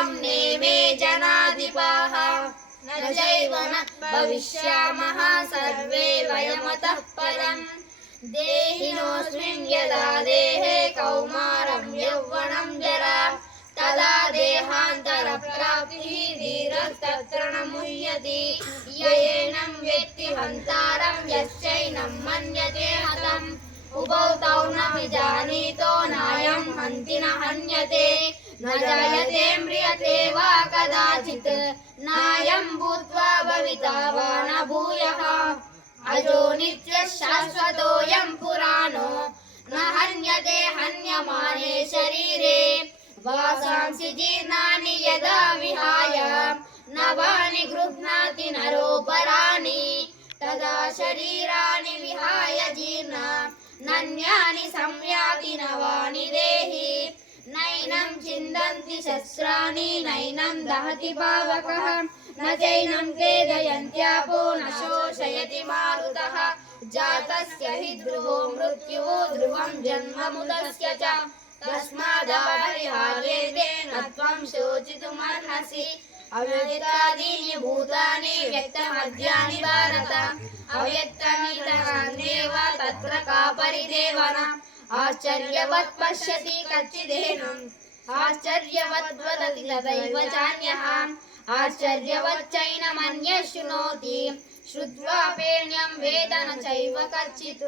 त्वां नेमे जनाधिपाः न चैव न भविष्यामः सर्वे वयमतः परम् देहिनोऽस्मिन् यदा देहे कौमारं यौवनं जरा तदा देहान्तरप्राप्तिः धीरस्तत्र न मुह्यति येनं वेत्ति हन्तारं यश्चैनं मन्यते हतम् उभौ तौ न विजानीतो नायं हन्ति न हन्यते न जायते म्रियते वा कदाचित् नायं भूत्वा भविता वा न भूयः अजो नित्यः शाश्वतोऽयं पुराणो न हन्यते हन्यमाने शरीरे वासांसि जीर्णानि यदा विहाय नवानि गृह्णाति नरोपराणि तदा शरीराणि विहाय जीर्णा नन्यानि संयाति नवानि देहि नैनं छिन्दन्ति शस्त्राणि नैनं दहति पावकः न चैनं क्लेदयन्त्यापो न शोषयति मारुतः जातस्य हि ध्रुवो मृत्युः ध्रुवं जन्ममुदस्य च तस्मादपरिहार्येते न त्वं शोचितुमर्हसि अव्यक्तादीनि भूतानि व्यक्तमद्यानि भारत अव्यक्तमिदमेव तत्र का परिदेवना आश्चर्यवत् पश्यति कच्चिदेनम् आश्चर्यवत् वदति तथैव चान्यः आश्चर्यवच्चैनमन्यः शृणोति श्रुत्वाप्येण्यं वेद न चैव कच्चित्।